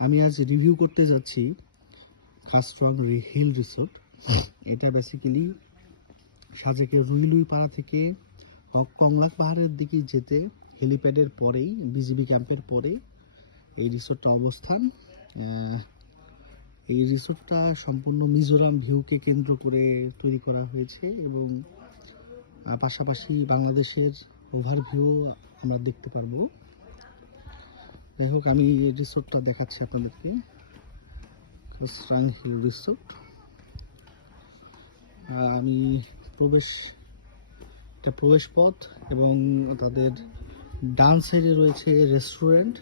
আমি আজ রিভিউ করতে যাচ্ছি খাসস্ট্রং হিল রিসোর্ট। এটা বেসিক্যালি সাজেকের রুইলুই পাড়া থেকে কংলাক পাহাড়ের দিকে যেতে হেলিপ্যাডের পরেই, বিজিবি ক্যাম্পের পরে এই রিসোর্টটা অবস্থান। এই রিসোর্টটা সম্পূর্ণ মিজোরাম ভিউকে কেন্দ্র করে তৈরি করা হয়েছে এবং পাশাপাশি বাংলাদেশের ওভারভিউ আমরা দেখতে পারবো। যাই হোক, আমি এই রিসোর্টটা দেখাচ্ছি আপনাদেরকে। খাসস্ট্রং হিল রিসোর্ট। আমি প্রবেশ পথ এবং তাদের ডান সাইডে রয়েছে রেস্টুরেন্ট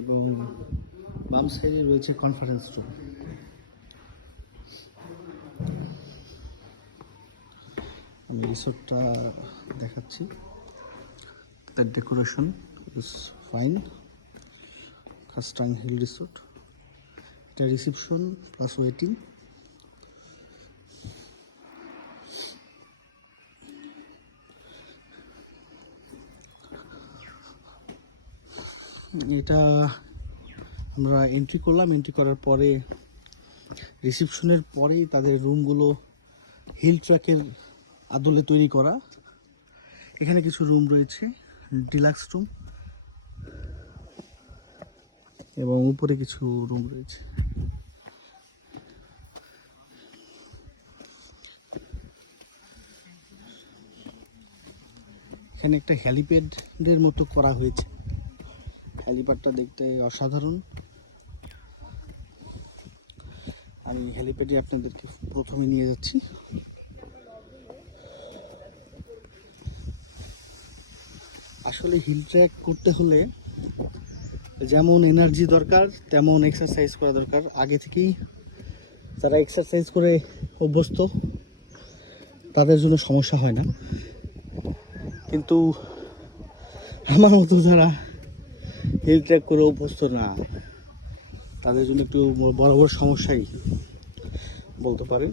এবং বাম সাইডে রয়েছে কনফারেন্স রুম। আমি রিসোর্টটা দেখাচ্ছি। তার ডেকোরেশন ইজ ফাইন। খাসস্ট্রং হিল রিসোর্ট, এটা রিসেপশন প্লাস ওয়েটিং। এটা আমরা এন্ট্রি করলাম। এন্ট্রি করার পরে রিসেপশনের পরেই তাদের রুমগুলো হিল ট্র্যাকের আদলে তৈরি করা। এখানে কিছু রুম রয়েছে, ডিলাক্স রুম, এবং উপরে কিছু রুম রয়েছে। এখানে একটা হ্যালিপ্যাডের মতো করা হয়েছে। হ্যালিপ্যাডটা দেখতে অসাধারণ। আমি হ্যালিপ্যাডে আপনাদেরকে প্রথমে নিয়ে যাচ্ছি। আসলে হিল ট্র্যাক করতে হলে যেমন এনার্জি দরকার তেমন এক্সারসাইজ করা দরকার। আগে থেকেই যারা এক্সারসাইজ করে অভ্যস্ত তাদের জন্য সমস্যা হয় না, কিন্তু আমার মতো যারা হিল ট্র্যাক করে অভ্যস্ত না তাদের জন্য একটু বড় বড় সমস্যাই বলতে পারেন।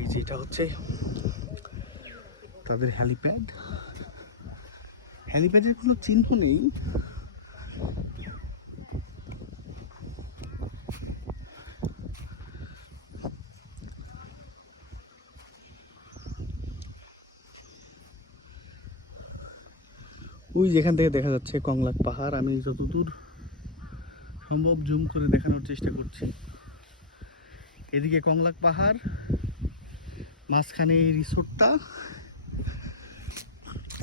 এই যে এটা হচ্ছে তাদের হ্যালিপ্যাড। হ্যালিপ্যাডের কোনো চিহ্ন নেই, ওই যেখান থেকে দেখা যাচ্ছে কংলাক পাহাড়। আমি যতদূর সম্ভব জুম করে দেখানোর চেষ্টা করছি। এদিকে কংলাক পাহাড়, মাঝখানে এই রিসোর্টটা,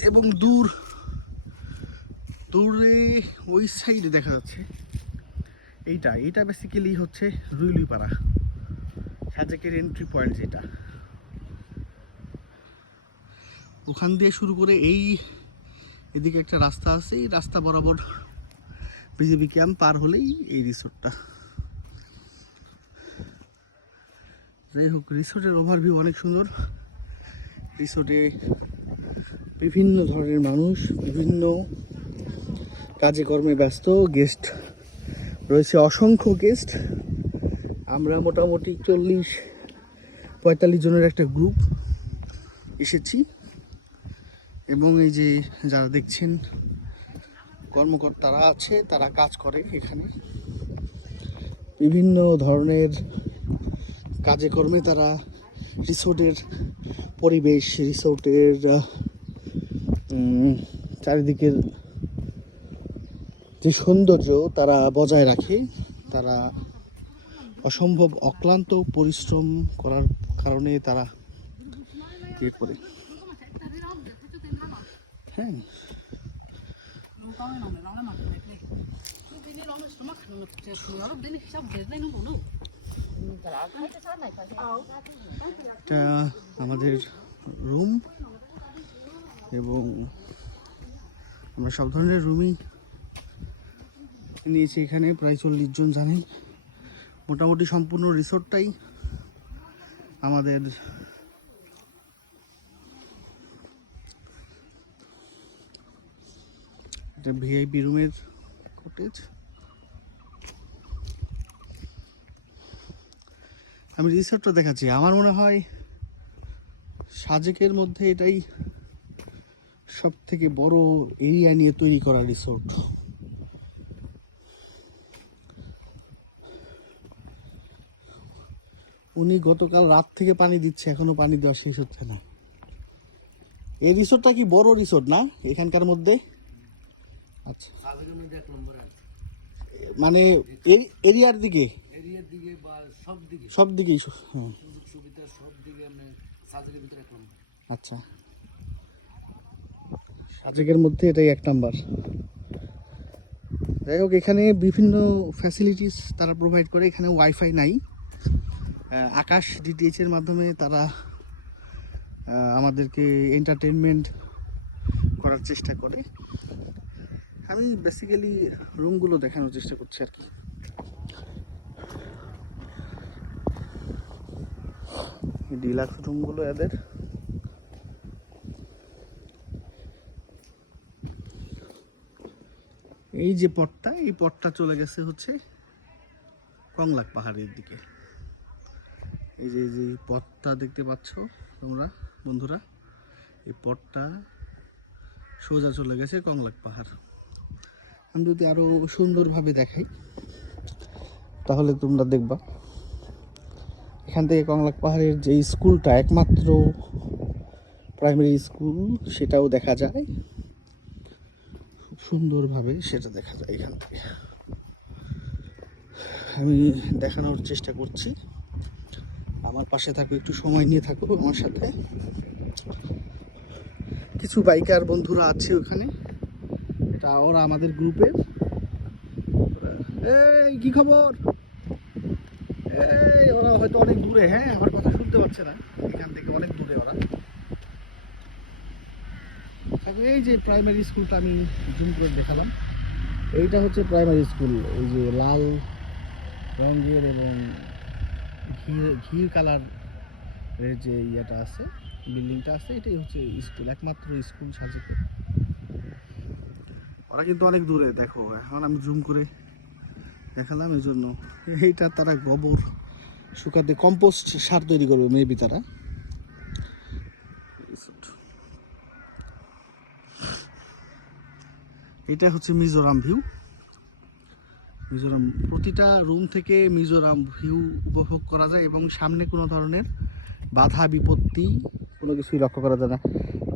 এবং দূরে ওই সাইডে দেখা যাচ্ছে এইটা বেসিক্যালি হচ্ছে রুইলুই পাড়া, সাজেকের এন্ট্রি পয়েন্ট। যেটা ওখান দিয়ে শুরু করে এদিকে একটা রাস্তা আছে, এই রাস্তা বরাবর বিজিবি ক্যাম্প পার হলেই এই রিসোর্টটা। যাই হোক, রিসোর্টের ওভারভিউ অনেক সুন্দর। রিসোর্টে বিভিন্ন ধরনের মানুষ, বিভিন্ন কাজে কর্মে ব্যস্ত, গেস্ট রয়েছে অসংখ্য গেস্ট। আমরা মোটামুটি 40-45 জনের একটা গ্রুপ এসেছি, এবং এই যে যারা দেখছেন কর্মকর্তারা আছে, তারা কাজ করে এখানে বিভিন্ন ধরনের কাজে কর্মে। তারা রিসোর্টের পরিবেশ, রিসোর্টের চারিদিকের যে সৌন্দর্য তারা বজায় রাখে। তারা অসম্ভব অক্লান্ত পরিশ্রম করার কারণে তারা ইয়ে করে। হ্যাঁ, এটা আমাদের রুম, এবং আমরা সব ধরনের রুমই নিয়েছি এখানে। প্রায় 40 জন জানেন। মোটামুটি সম্পূর্ণ রিসোর্টটাই আমাদের এটা ভিআইপি রুমের কটেজ। আমি রিসোর্টটা দেখাচ্ছি। আমার মনে হয় সাজেকের মধ্যে এটাই সব থেকে বড় এরিয়া নিয়ে তৈরি করা রিসোর্ট। উনি গতকাল রাত থেকে পানি দিচ্ছে, এখনো পানি দেওয়া শেষ হচ্ছে না। এই রিসোর্টটা কি বড় রিসোর্ট না এখানকার মধ্যে? আচ্ছা, মানে এরিয়ার দিকে সব দিকেই হ্যাঁ। আচ্ছা, সাজেকের মধ্যে এটাই 1 নাম্বার। যাই হোক, এখানে বিভিন্ন ফ্যাসিলিটিস তারা প্রোভাইড করে। এখানে ওয়াইফাই নাই, আকাশ ডিটিএইচ এর মাধ্যমে তারা আমাদেরকে এন্টারটেনমেন্ট করার চেষ্টা করে। আমি বেসিক্যালি রুমগুলো দেখানোর চেষ্টা করছি আর কি। ডিলাক্স রুমগুলো এদের। এই যে পথটা, এই পথটা চলে গেছে হচ্ছে কংলাক পাহাড়ের দিকে। এই যে পথটা দেখতে পাচ্ছ তোমরা বন্ধুরা, এই পথটা সোজা চলে গেছে কংলাক পাহাড়। আমি যদি আরো সুন্দরভাবে দেখাই তাহলে তোমরা দেখবা এখান থেকে কংলাক পাহাড়ের যে স্কুলটা, একমাত্র প্রাইমারি স্কুল, সেটাও দেখা যায় খুব সুন্দরভাবে, সেটা দেখা যায় এখান থেকে। আমি দেখানোর চেষ্টা করছি, আমার পাশে থাকো, একটু সময় নিয়ে থাকো আমার সাথে। কিছু বাইকার বন্ধুরা আছে ওখানে, এটা ওরা আমাদের গ্রুপের। এই কি খবর? এই ওরা হয়তো অনেক দূরে, হ্যাঁ আমার কথা শুনতে পাচ্ছে না, এখান থেকে অনেক দূরে ওরা। এই যে প্রাইমারি স্কুলটা আমি জুম করে দেখালাম, এইটা হচ্ছে প্রাইমারি স্কুল। এই যে লাল রঙের এবং ঘি কালার এর যে ইয়েটা আছে, বিল্ডিংটা আছে, এটাই হচ্ছে স্কুল, একমাত্র স্কুল সাজেকে। ওরা কিন্তু অনেক দূরে, দেখো এখন আমি জুম করে দেখালাম এই জন্য। এইটা তারা গোবর শুকাতে কম্পোস্ট সার তৈরি করবে মেবি তারা। এটা হচ্ছে মিজোরাম ভিউ। মিজোরাম, প্রতিটা রুম থেকে মিজোরাম ভিউ উপভোগ করা যায় এবং সামনে কোনো ধরনের বাধা বিপত্তি কোনো কিছুই লক্ষ্য করা যায় না।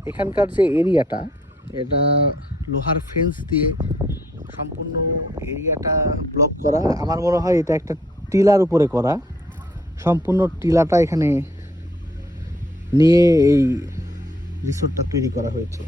এখানকার যে এরিয়াটা, এটা লোহার ফেন্স দিয়ে সম্পূর্ণ এরিয়াটা ব্লক করা। আমার মনে হয় এটা একটা টিলার উপরে করা, সম্পূর্ণ টিলাটা এখানে নিয়ে এই রিসোর্টটা তৈরি করা হয়েছে।